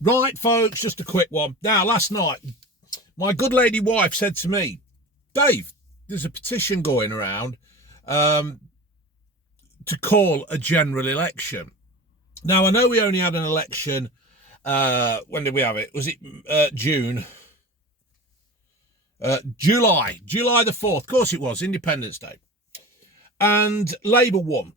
Right, folks, just a quick one. Now, last night, my good lady wife said to me, Dave, there's a petition going around to call a general election. Now, I know we only had an election, when did we have it? Was it June? July the 4th. Of course it was, Independence Day. And Labour won.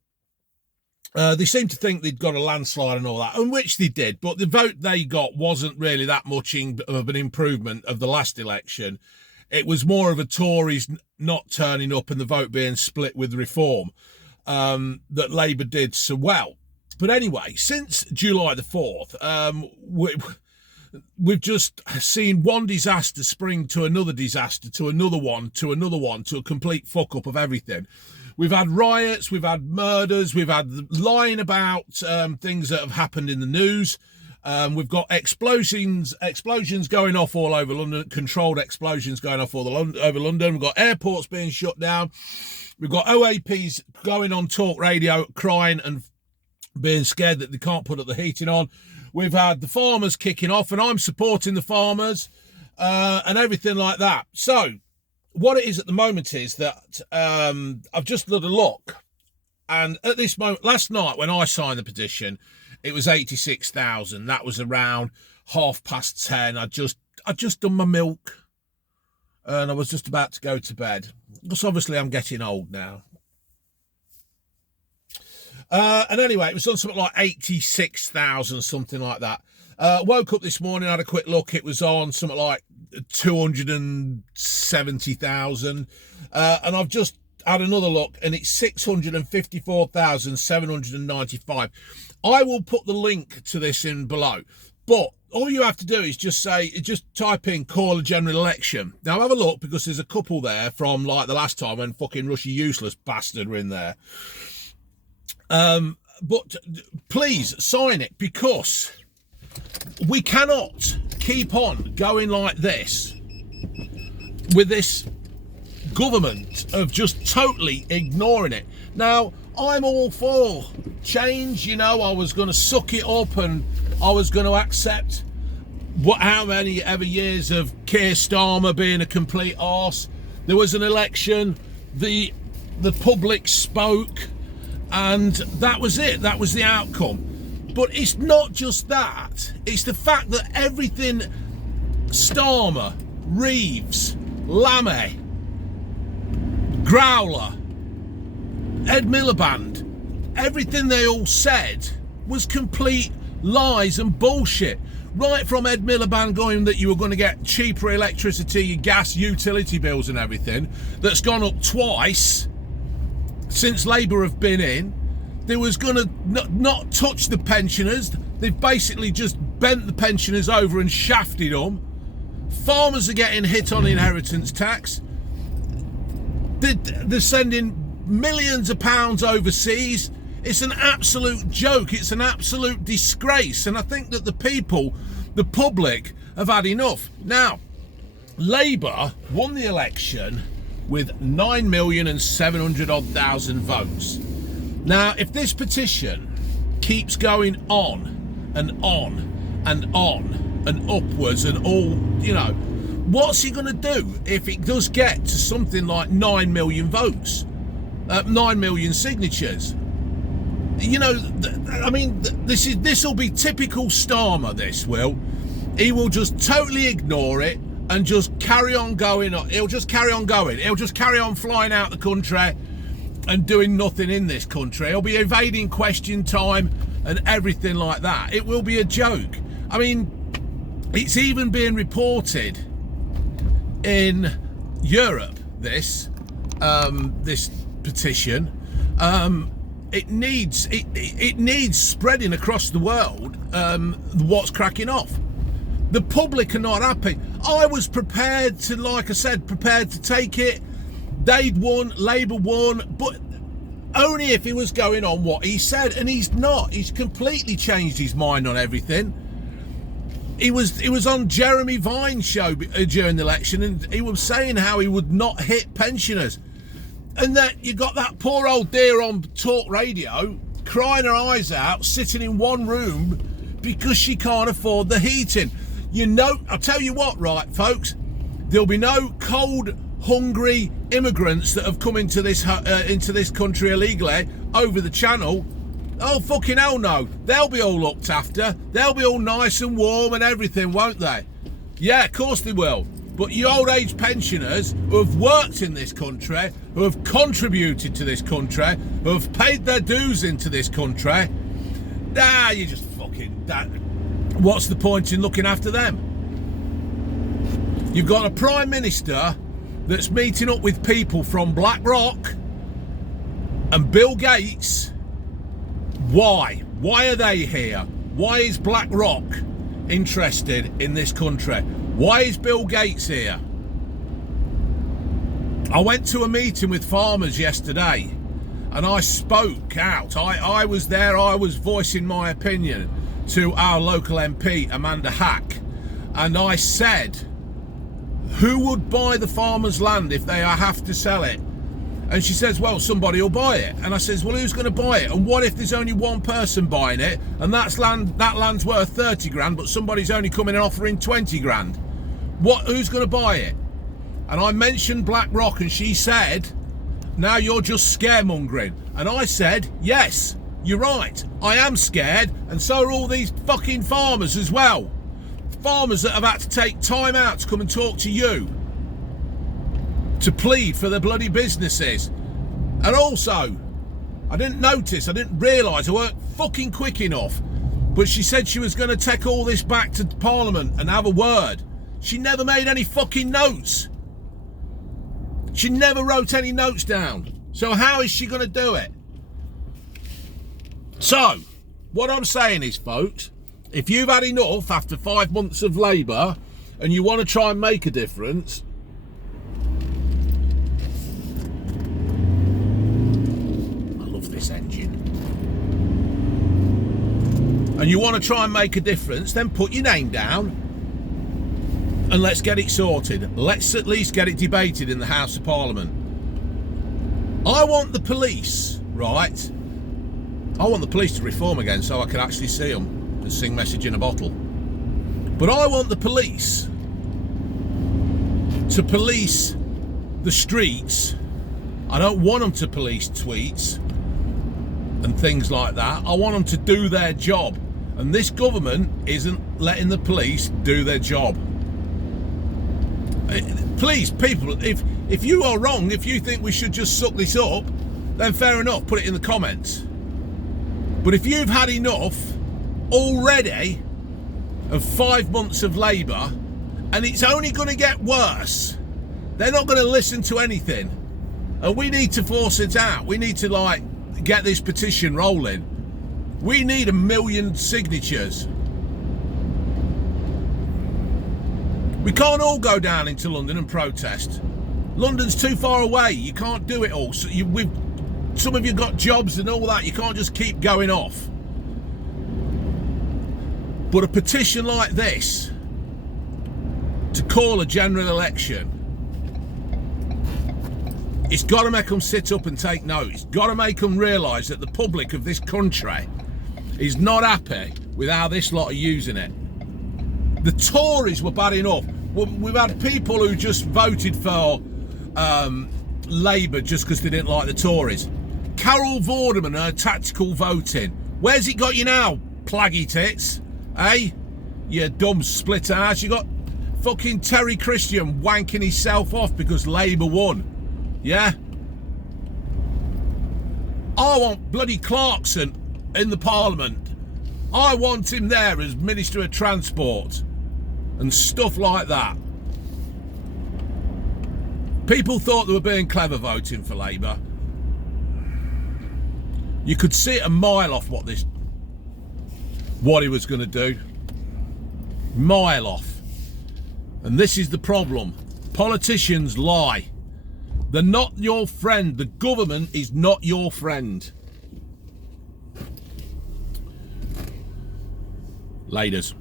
They seemed to think they'd got a landslide and all that, and which they did, but the vote they got wasn't really that much of an improvement of the last election. It was more of a Tories not turning up and the vote being split with Reform that Labour did so well. But anyway, since July the 4th, we've just seen one disaster spring to another disaster, to another one, to a complete fuck up of everything. We've had riots, we've had murders, we've had lying about things that have happened in the news. We've got explosions going off all over London, controlled explosions going off all over London. We've got airports being shut down. We've got OAPs going on talk radio, crying and being scared that they can't put up the heating on. We've had the farmers kicking off, and I'm supporting the farmers and everything like that. So what it is at the moment is that I've just had a look, and at this moment, last night when I signed the petition, it was 86,000. That was around 10:30. I just done my milk, and I was just about to go to bed. Because obviously I'm getting old now. And anyway, it was on something like 86,000, something like that. Woke up this morning, had a quick look. It was on something like 270,000. And I've just had another look, and it's 654,795. I will put the link to this in below. But all you have to do is just type in call a general election. Now have a look, because there's a couple there from like the last time when fucking Russia Useless bastard were in there. But please sign it, because we cannot keep on going like this with this government of just totally ignoring it. Now, I'm all for change, you know. I was going to suck it up and I was going to accept how many ever years of Keir Starmer being a complete arse. There was an election, the public spoke, and that was it. That was the outcome. But it's not just that. It's the fact that everything Starmer, Reeves, Lammy, Growler, Ed Miliband, everything they all said was complete lies and bullshit. Right from Ed Miliband going that you were going to get cheaper electricity, gas, utility bills and everything, that's gone up twice since Labour have been in. They was going to not touch the pensioners. They've basically just bent the pensioners over and shafted them. Farmers are getting hit on inheritance tax. They're sending millions of pounds overseas. It's an absolute joke. It's an absolute disgrace. And I think that the people, the public, have had enough. Now, Labour won the election with 9,700,000 votes. Now, if this petition keeps going on and on and on and upwards and all, you know, what's he going to do if it does get to something like 9 million votes, 9 million signatures? You know, I mean, this will be typical Starmer, this will. He will just totally ignore it and just carry on going. He'll just carry on going. He'll just carry on flying out the country and doing nothing in this country. He'll be evading question time and everything like that. It will be a joke. I mean, it's even being reported in Europe, this petition. It needs spreading across the world. What's cracking off? The public are not happy. I was prepared to, like I said, prepared to take it. They'd won, Labour won, but only if he was going on what he said, and he's not. He's completely changed his mind on everything. He was on Jeremy Vine's show during the election, and he was saying how he would not hit pensioners. And that you got that poor old dear on talk radio crying her eyes out, sitting in one room, because she can't afford the heating. You know, I'll tell you what, right, folks, there'll be no cold, hungry immigrants that have come into this country illegally over the channel. Oh, fucking hell no. They'll be all looked after. They'll be all nice and warm and everything, won't they? Yeah, of course they will. But you old age pensioners who have worked in this country, who have contributed to this country, who have paid their dues into this country, you just fucking... What's the point in looking after them? You've got a Prime Minister that's meeting up with people from BlackRock and Bill Gates. Why? Why are they here? Why is BlackRock interested in this country? Why is Bill Gates here? I went to a meeting with farmers yesterday and I spoke out. I was there, I was voicing my opinion to our local MP, Amanda Hack, and I said, who would buy the farmers' land if they have to sell it? And she says, well, somebody will buy it. And I says, well, who's going to buy it? And what if there's only one person buying it and that land's worth 30 grand, but somebody's only coming and offering 20 grand? Who's going to buy it? And I mentioned BlackRock and she said, now you're just scaremongering. And I said, yes, you're right. I am scared, and so are all these fucking farmers as well. Farmers that have had to take time out to come and talk to you, to plead for their bloody businesses. And also, I didn't realise, I weren't fucking quick enough, but she said she was going to take all this back to Parliament and have a word. She never made any fucking notes. She never wrote any notes down. So how is she going to do it? So, what I'm saying is, folks, if you've had enough after 5 months of Labour and you want to try and make a difference, I love this engine, and you want to try and make a difference, then put your name down and let's get it sorted. Let's at least get it debated in the House of Parliament. I want the police, right? I want the police to reform again so I can actually see them and sing Message in a Bottle. But I want the police to police the streets. I don't want them to police tweets and things like that. I want them to do their job. And this government isn't letting the police do their job. Please, people, if you are wrong, if you think we should just suck this up, then fair enough, put it in the comments. But if you've had enough already of 5 months of Labour, and it's only going to get worse, they're not going to listen to anything. And we need to force it out. We need to, get this petition rolling. We need 1 million signatures. We can't all go down into London and protest. London's too far away. You can't do it all. So some of you got jobs and all that. You can't just keep going off. But a petition like this to call a general election, it's got to make them sit up and take note. It's got to make them realise that the public of this country is not happy with how this lot are using it. The Tories were bad enough. We've had people who just voted for Labour just because they didn't like the Tories. Carol Vorderman and her tactical voting. Where's it got you now, plaggy tits? Eh? You dumb split ass. You got fucking Terry Christian wanking himself off because Labour won. Yeah? I want bloody Clarkson in the Parliament. I want him there as Minister of Transport and stuff like that. People thought they were being clever voting for Labour. You could see it a mile off what he was going to do. Mile off. And this is the problem. Politicians lie. They're not your friend. The government is not your friend. Laters.